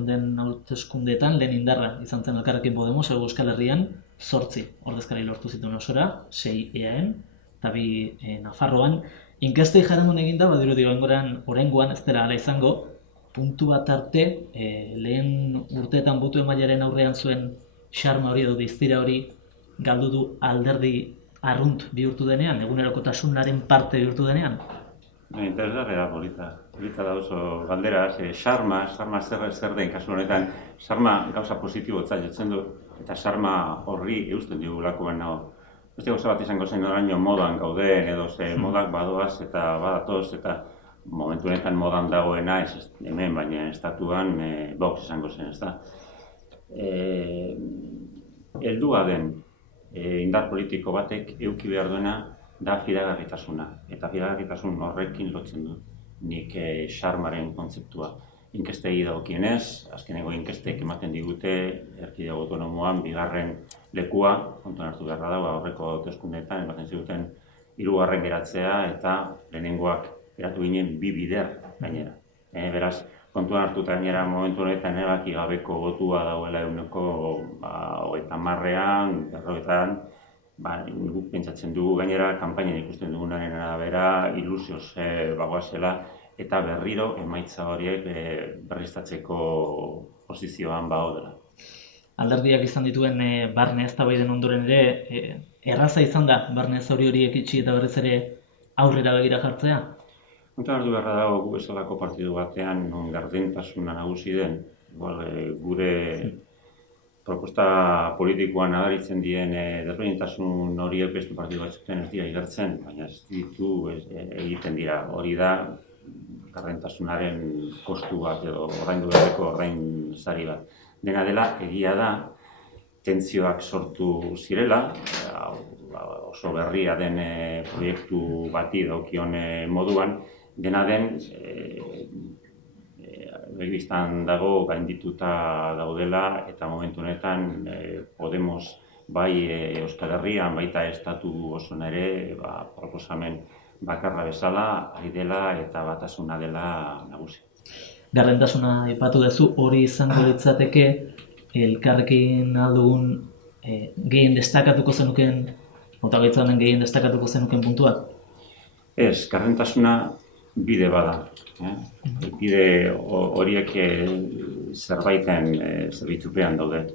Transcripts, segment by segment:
den hauteskundeetan lehen indarra izan zen Elkarrekin Podemos Euskal Herrian 8 ordezkari lortu zituen osora, 6 EAN eta 2 Nafarroan. Inkestei jaramon eginda, badirudi oraingoan ez dela hala izango, puntu bat arte, lehen urteetan boto emailearen aurrean zuen xarma hori edo diztira hori galdu du alderdi arrunt bihurtu denean, egunerokotasunaren parte bihurtu denean? Interesgarria polita da oso galdera, xarma zer den kasu honetan, xarma gauza positibotzat jotzen du, eta xarma horri eusten digulako nago. Beste gauza bat izango zen oraino modan gauden, edo modak badoaz eta badatoz, eta momentu honetan modan dagoena, ez hemen, baina estatuan Vox izango zen, ez da. Heldua den indar politiko batek eduki behar duena da fidagarritasuna, eta fidagarritasun horrekin lotzen du nik xarmaren kontzeptua. Inkestei dagokienez, azkeneko inkestek ematen digute erkidego autonomoan bigarren lekua, kontuan hartu beharra dago, aurreko hauteskundeetan ematen ziguten 3. geratzea eta lehenengoak geratu ginen 2 bider gainera. Beraz, kontuan hartuta gainera momentu honetan erabaki gabeko botua dagoela 30-an, 40-an, guk pentsatzen dugu gainera kanpainan ikusten dugunaren arabera ilusioz bagoazela eta berriro emaitza horiek berriztatzeko posizioan baudela. Alderdiak izan dituen barne eztabaiden ondoren ere, erraza izan da barne zauri horiek itxi eta berriz ere aurrera begira jartzea? Kontuan hartu beharra dago gu bezalako partidu batean non gardentasuna nagusi den, gure proposta politikoan adaritzen dien desberdintasun horiek beste partidu batzuetan ez dira igertzen, baina ez ditu egiten dira. Hori da gardentasunaren kostu bat edo ordaindu beharreko ordainsari bat. Dena dela, egia da, tentsioak sortu zirela, oso berria den proiektu bati dagokion moduan, dena den begibistan dago gaindituta daudela eta momentu honetan Podemos bai Euskal Herrian baita estatu osoan ere proposamen bakarra bezala ari dela eta batasuna dela nagusi. Gardentasuna aipatu duzu, hori izango litzateke elkarrekin aldugun gehien destakatuko zenuken, hautagaitza honen gehien destakatuko zenuken puntua? Ez, gardentasuna bide bada. Bide horiek zerbaiten zerbitzupean daude.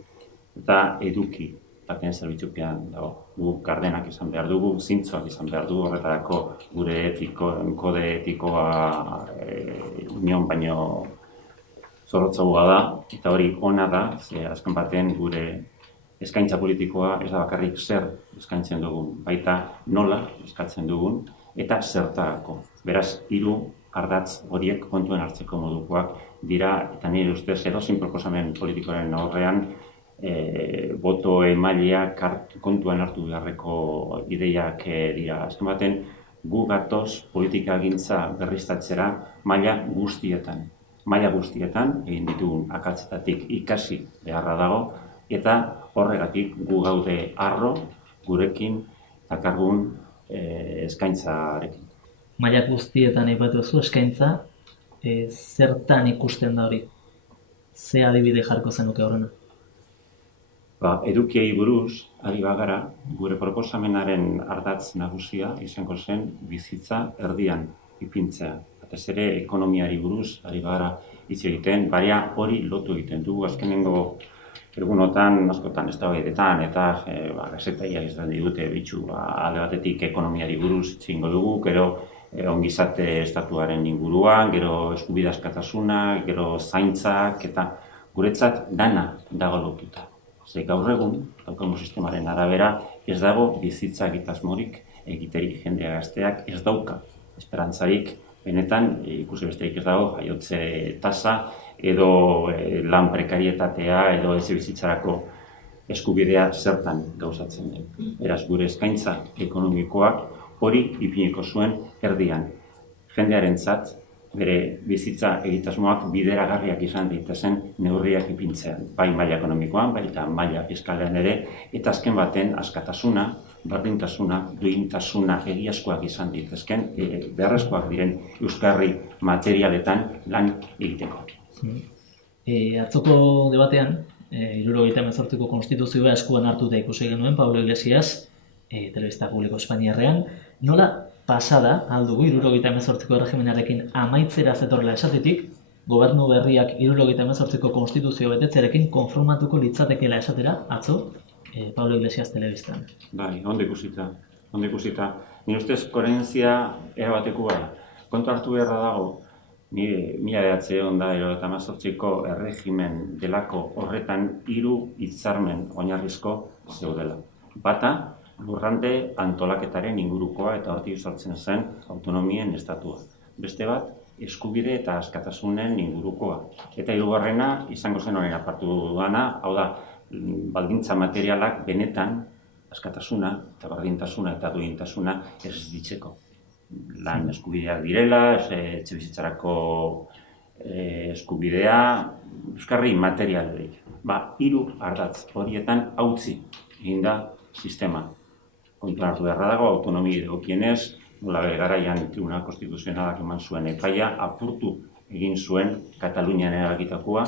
Eta eduki baten zerbitzupean dago. Gu gardenak izan behar dugu, zintzoak izan behar dugu, horretarako gure kode etikoa union baino zorrotzagoa da, eta hori ona da, ze azken baten gure eskaintza politikoa ez da bakarrik zer eskaintzen dugun, baita nola eskatzen dugun, eta zertarako. Beraz, 3 ardatz horiek kontuen hartzeko modukoak dira, eta nire ustez edozein proposamen politikoaren aurrean boto emaileak kontuan hartu beharreko ideiak dira. Azken baten, gu gatoz politikagintza berriztatzera maila guztietan. Maila guztietan egin ditugun akatsetatik ikasi beharra dago, eta horregatik gu gaude harro gurekin dakargun eskaintzarekin. Maila guztietan aipatu duzu eskaintza, zertan ikusten da hori? Ze adibide jarko zenuke horrena? Edukiei buruz, ari bagara, gure proposamenaren ardatz nagusia izango zen bizitza erdian ipintzea. Batez ere ekonomiari buruz, ari bagara hitz egiten, baina hori lotu egiten dugu azkenengo egunotan, askotan eztabaidetan eta gazetaiak izan digute bitxu alde batetik ekonomiari buruz hitz egingo dugu, gero ongizate estatuaren inguruan, gero eskubide askatasuna, gero zaintzak eta guretzat dana dago lotuta. Ze gaur egun, daukagun sistemaren arabera, ez dago bizitza egitasmorik egiterik jendea gazteak ez dauka esperantzarik, benetan ikusi besterik ez dago jaiotze tasa edo lan prekarietatea edo etxebizitzarako eskubidea zertan gauzatzen den. Beraz, gure eskaintza ekonomikoak hori ipiniko zuen erdian. Jendearentzat bere bizitza egitasmoak bideragarriak izan daitezen neurriak ipintzean. Bai maila ekonomikoan, baita maila fiskalean ere, eta azken baten askatasuna, berdintasuna, duintasuna egiazkoak izan daitezken, beharrezkoak diren euskarri materialetan lan egiteko. Atzoko debatean, 1978ko konstituzioa eskuan hartuta ikusi genuen Pablo Iglesias, Telebista Publiko Espainiarrean, nola pasada aldugu 1978ko erregimenarekin amaitzera zetorrela esatetik, gobernu berriak 1978ko konstituzio betetzearekin konformatuko litzatekeela esatera, atzo, Pablo Iglesias telebistan. Bai, ondo ikusita. Ni ustez, koherentzia erabatekoa da. Kontu hartu beharra dago, mila behatzeon da, 1978ko erregimen delako horretan 3 hitzarmen oinarrizko zeudela. Bata, lurralde antolaketaren ingurukoa eta hortik sortzen zen autonomien estatua. Beste bat, eskubide eta askatasunen ingurukoa. Eta hirugarrena izango zen horren apartu duana, hau da, baldintza materialak benetan askatasuna eta berdintasuna eta duintasuna ez ditzeko. Lan eskubideak direla, etxebizitzarako eskubidea, euskarri materialerik. 3 ardatz horietan hautsi egin da sistema. Kontuan hartu beharra dago, autonomia dagokienez, nola bere garaian Tribunal Konstituzionalak eman zuen epaia, apurtu egin zuen Katalunian erabakitakoa,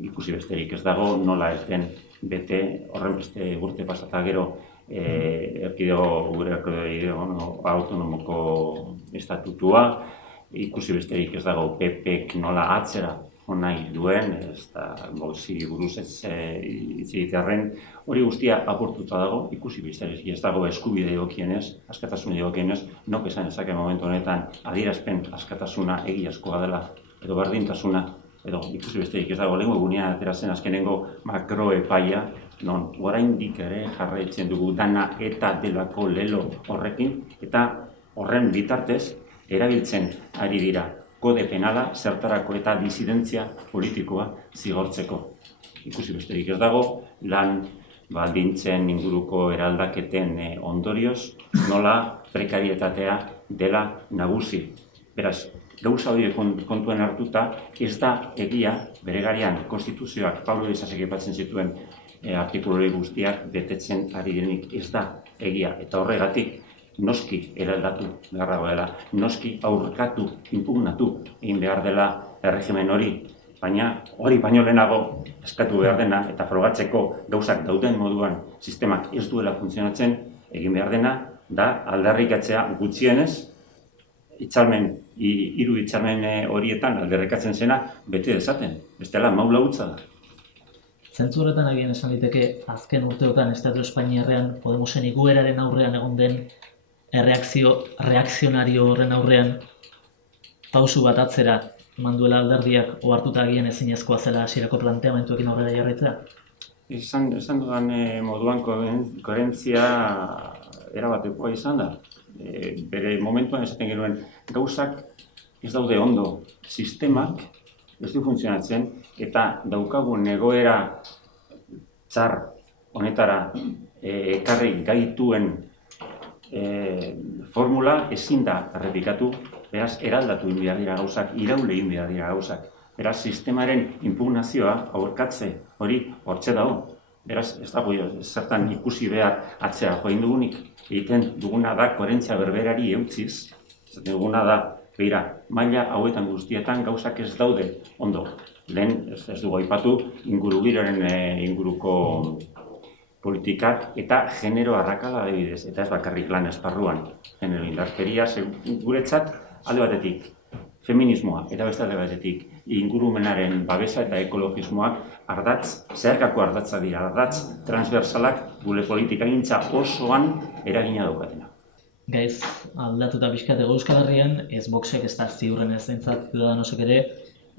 ikusi besterik ez dago, nola ez den bete horren beste urte pasata gero gure autonomoko estatutua, ikusi besterik ez dago PPk nola atzera nahi duen, ez da gauzi buruz hitz egitearren, hori guztia apurtuta dago, ikusi besterik ez dago eskubide egokienez, askatasun egokienez, nok esan ezake momentu honetan adierazpen askatasuna egiazkoa dela, edo berdintasuna, edo ikusi besterik ez dago lehengo egunean ateratzen azkenengo makroepaia, non oraindik ere jarraitzen dugu dana eta delako lelo horrekin, eta horren bitartez erabiltzen ari dira kode penala zertarako eta disidentzia politikoa zigortzeko. Ikusi besterik ez dago, lan baldintzen inguruko eraldaketen ondorioz, nola prekarietatea dela nagusi. Beraz, gauza horiek kontuen hartuta, ez da egia bere garian konstituzioak Pablo Iglesiasek aipatzen zituen artikulu guztiak betetzen ari denik, ez da egia. Eta horregatik, noski eraldatu beharra dela, noski aurkatu, inpugnatu egin behar dela erregimen hori, baina hori baino lehenago eskatu behar dena eta frogatzeko gauzak dauden moduan sistemak ez duela funtzionatzen, egin behar dena da aldarrikatzea gutxienez, hiru hitzarmen horietan aldarrikatzen zena bete dezaten, bestela maula hutsa da. Zentzu horretan agian esan liteke azken urteotan Estatu Espainiarrean Podemosen igoeraren aurrean egon den reakzionario horren aurrean pausu bat atzera eman duela alderdiak ohartuta agian ezinezkoa zela hasierako planteamenduekin aurrera jarraitzea? Esan dudan moduan koherentzia erabatekoa izan da. Bere momentuan esaten genuen gauzak ez daude ondo, sistemak ez du funtzionatzen eta daukagun egoera txar honetara ekarri gaituen formula ezin da errepikatu, beraz eraldatu egin behar dira gauzak, iraule egin behar dira gauzak. Beraz, sistemaren impugnazioa, aurkatze hori hortze dago. Beraz, ez dago zertan ikusi behar atzera join dugunik. Egiten duguna da koherentzia berberari eutziz, zaten duguna da, begira, maila hauetan guztietan gauzak ez daude ondo. Lehen, ez dugu aipatu, ingurugiroren inguruko politikak eta genero arrakala adibidez, eta ez bakarrik lan esparruan. Genero indarkeria, guretzat, alde batetik, feminismoa, eta beste alde batetik, ingurumenaren babesa eta ekologismoak zeharkako ardatza dira, ardatz transversalak gure politikagintza osoan eragina daukatena. Gaiz, aldatuta pixkat Euskal Herrian, ez Voxek ez da ziurren ez zentzat Ciudadanosek ere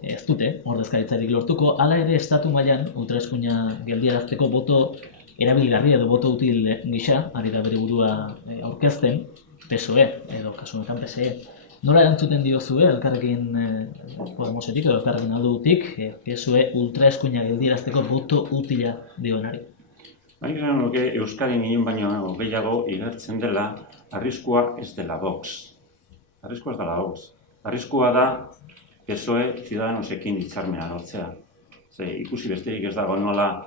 ez dute ordezkaritzarik lortuko, hala ere estatu mailan ultraeskuina geldiarazteko boto erabilgarri edo boto util gisa, ari da bere burua aurkezten, PSOE edo kasu honetan PSE. Nola erantzuten diozue elkarrekin Podemosetik edo elkarrekin aldutik, PSOE ultraeskuina geldiarazteko boto utila dionari? Bai, nuke Euskadin inon baino gehiago igertzen dela, arriskua ez dela Vox. Arriskua ez dela Vox. Arriskua da PSOE Ciudadanosekin hitzarmena lortzea. Ikusi besterik ez dago nola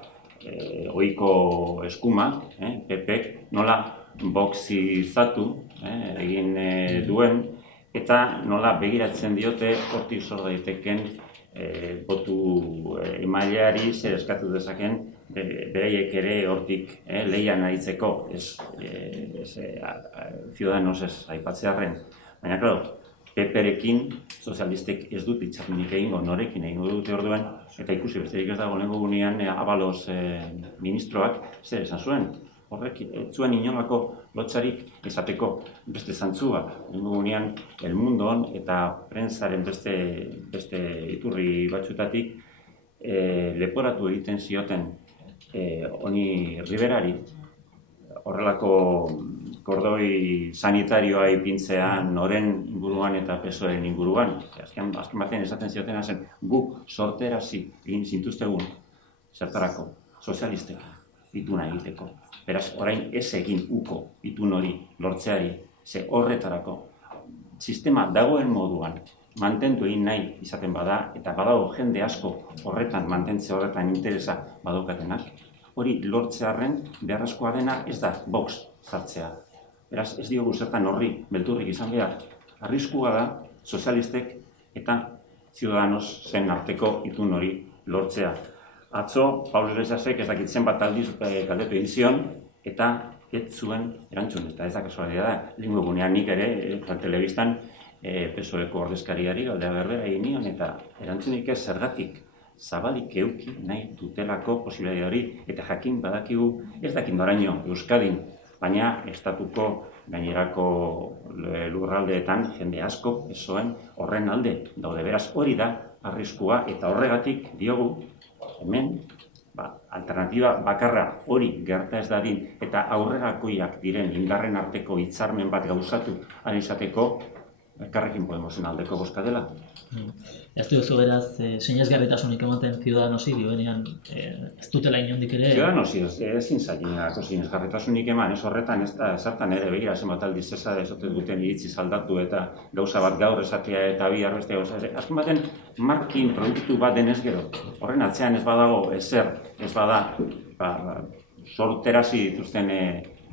ohiko eskuma, PPk, nola boxizatu egin duen, eta nola begiratzen diote hortik sor daiteken botu emaileari zer eskatu dezaken beraiek ere hortik lehian aritzeko, Ciudadanos ez aipatzearren. Baina, klaro, PP-rekin sozialistek ez dut hitzarmenik egingo, norekin egingo dute orduan, eta ikusi besterik ez dago lehengo gunean Abalos ministroak zer esan zuen. Horrek, ez zuen inolako lotxarik esateko beste zantzua. Lehengo gunean El Mundon eta prentsaren beste iturri batzutatik leporatu egiten zioten honi Riberari horrelako kordoi sanitarioa ipintzea noren inguruan eta PSOEren inguruan. Azken batean esaten ziotena zen guk sorterazi egin zintuztegun zertarako sozialistek ituna egiteko. Beraz, orain ez egin uko itun hori lortzeari, ze horretarako sistema dagoen moduan mantendu egin nahi izaten bada, eta badago jende asko horretan horretan interesa badaukatenak, hori lortzearren beharrezkoa dena ez da Vox sartzea. Beraz, ez diogu zertan horri beldurrik izan behar. Arriskua da sozialistek eta Ciudadanos zen arteko itun hori lortzea. Atzo, Pablo Iglesiasek ez dakit zenbat aldiz galdetu egin zion, eta ez zuen erantzun, eta ez da kasualidad da. Lehengo egunean nik ere, telebistan, PSOEko ordezkariari galdera berbera egin nion, eta erantzunik ez zergatik zabalik euki nahi dutelako posibilitatea hori, eta jakin badakigu ez dakit noraino Euskadin, baina estatuko gainerako lurraldeetan jende asko ezoen horren alde daude. Beraz hori da arriskua, eta horregatik diogu hemen alternatiba bakarra hori gerta ez dadin eta aurrerakoiak diren indarren arteko hitzarmen bat gauzatu ahal izateko Elkarrekin Podemosen aldeko bozka dela. Ez duzu beraz, sinesgarritasunik ematen Ciudadanosi dioenean ez dutela inondik ere... Ciudadanosi ezin zainerako sinesgarritasunik eman, ez horretan ez da zertan ere begira zenbat aldiz ezote duten iritzi aldatu eta gauza bat gaur esatea eta bihar beste gauza. Azken baten markin produktu bat denez gero, horren atzean ez badago ezer, ez bada sorterazi dituzten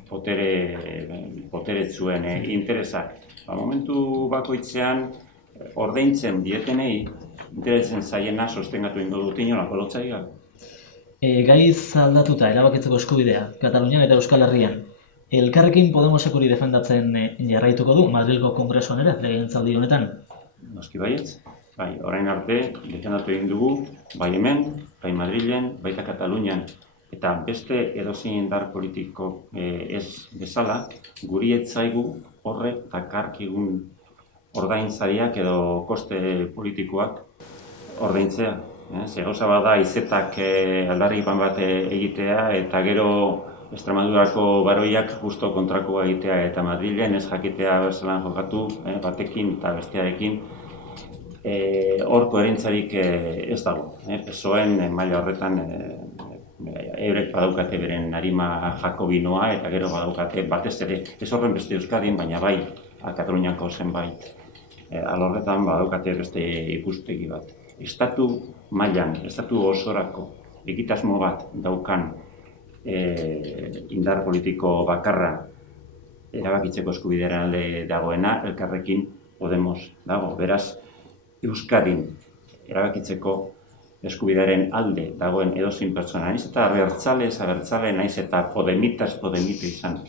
poteretzuen interesak. Momentu bakoitzean ordaintzen dietenei interesen zaiena sostengatu ingo dut inolako lotxarik gabe. Gaiz aldatuta erabakitzeko eskubidea, Katalunian eta Euskal Herrian. Elkarrekin Podemosek hori defendatzen jarraituko du Madrilgo Kongresuan ere, legegintzaldi honetan? Noski baietz. Bai, orain arte defendatu egin dugu, bai hemen, bai Madrilen, baita Katalunian. Eta beste edozein indar politiko ez bezala, guri ez zaigu horrek dakarkigun ordainsariak edo koste politikoak ordaintzea. Ze gauza bada izetak aldarripan bat egitea eta gero Extremadurako baroiak justo kontrakoa egitea eta Madrilen ez jakitea bezalan jokatu batekin eta bestearekin. Hor koherentzarik ez dago. PSOEen maila horretan eurek badaukate beren arima jakobinoa eta gero badaukate batez ere ez horren beste Euskadin, baina bai Kataluniako zenbait alorretan badaukate beste ikustegi bat. Estatu mailan, estatu osorako egitasmo bat daukan indar politiko bakarra erabakitzeko eskubidearen alde dagoena Elkarrekin Podemos dago. Beraz, Euskadin erabakitzeko eskubidearen alde dagoen edozein pertsona, naiz eta abertzale naiz eta podemita izan.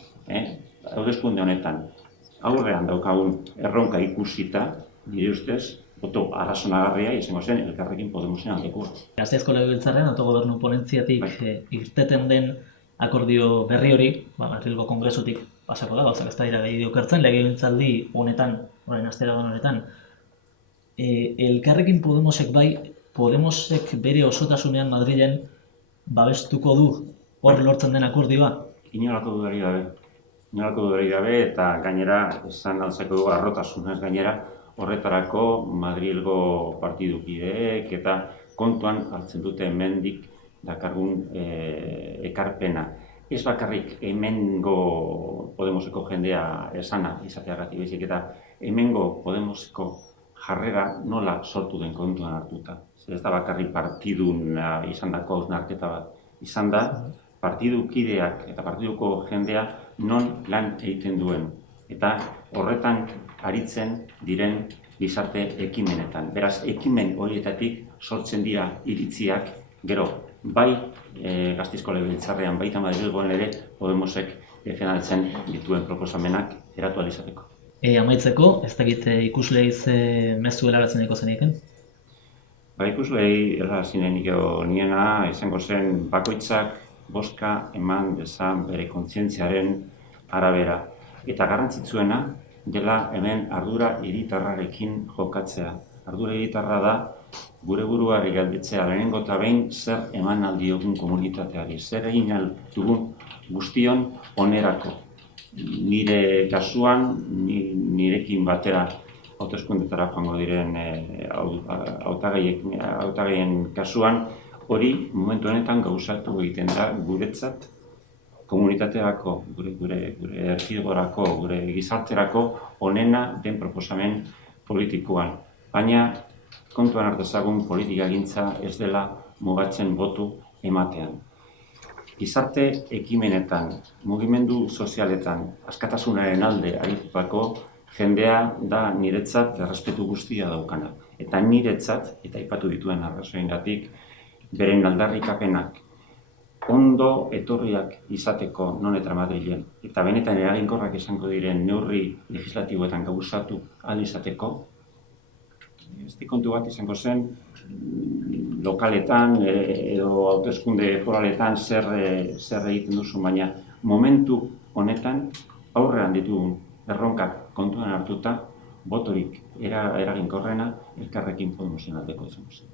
Hauteskunde honetan, aurrean daukagun erronka ikusita, nire ustez, boto arrazonagarria izango zen Elkarrekin Podemosen aldekoa. Gasteizko Legebiltzarrean autogobernu ponentziatik irteten den akordio berri hori, Madrilgo Kongresutik pasako da, gauzak ez da dira gehi okertzen, legegintzaldi honetan, orain astera honetan. Elkarrekin Podemosek bai, Podemosek bere osotasunean Madrilen babestuko du hor lortzen den akordioa? Inolako dudari gabe eta gainera esan altzeko du arrotasunez gainera horretarako Madrilgo partidukideek eta kontuan hartzen dute hemendik dakargun ekarpena. Ez bakarrik hemengo Podemoseko jendea esana izateagatik baizik eta hemengo Podemoseko jarrera nola sortu den kontuan hartuta. Ez da bakarrik partidun izandako hausnarketa bat. Izan da, partidukideak eta partiduko jendea non lan egiten duen. Eta horretan aritzen diren gizarte ekimenetan. Beraz, ekimen horietatik sortzen dira iritziak, gero, bai Gasteizko Legebiltzarrean, baita Madrilgoan ere Podemosek defendatzen dituen proposamenak eratu ahal izateko. Amaitzeko, ez dakit ikusleei ze mezu helaratzen nahiko zeneiken? Ikusleei helarazen niena izango zen bakoitzak bozka eman dezan bere kontzientziaren arabera. Eta garrantzitsuena dela hemen ardura hiritarrarekin jokatzea. Ardura hiritarra da gure buruari galdetzea lehenengo eta behin zer eman aldiogun komunitateari, zer egin dugun guztion onerako. Nire kasuan, nirekin batera hauteskundetara joango diren hautagaien kasuan, hori momentu honetan gauzatu egiten da guretzat komunitateako, gure erkidegorako, gure gizarterako onena den proposamen politikoan. Baina kontuan hartezagun politikagintza ez dela mugatzen botu ematean. Gizarte ekimenetan, mugimendu sozialetan, askatasunaren alde aritutako jendea da niretzat errespetu guztia daukana. Eta niretzat, eta aipatu dituen arrazoiengatik, beren aldarrikapenak ondo etorriak izateko non eta Madrilen, eta benetan eraginkorrak izango diren neurri legislatiboetan gauzatu ahal izateko, beste kontu bat izango zen lokaletan edo hauteskunde foraletan zer egiten duzu, baina momentu honetan aurrean ditugun erronkak kontuan hartuta botorik eraginkorrena Elkarrekin Podemosen aldeko izango zen.